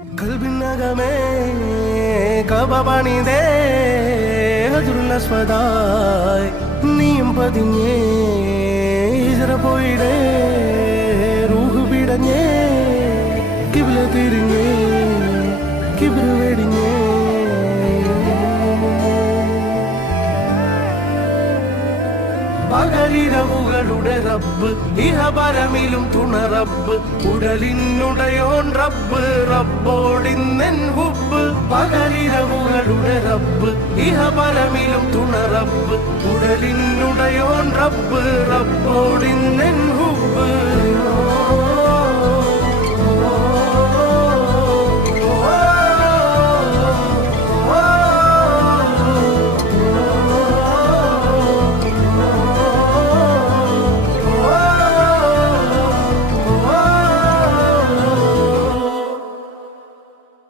കൽബിനകമേ കബപണിതേ ഹജറുൽ അസ്വദായി നീയും പതിഞ്ഞേ ഹിജ്റ പോയിടേ റൂഹ് പിടഞ്ഞേ കിബ്ല തിരിഞ്ഞേ കിബ്ർ വെടിഞ്ഞേ പകലിരവുകളുടെ റബ്ബ് ഇഹപരമിലും തുണ റബ്ബ് ഉടലിനുടയോൻ റബ്ബ് റബ്ബോടിന്നെൻ ഹുബ്ബ് പകലിരവുകളുടെ റബ്ബ് ഇഹപരമിലും തുണ റബ്ബ് ഉടലിനുടയോൻ റബ്ബ് റബ്ബോടിന്നെൻ ഹുബ്ബ്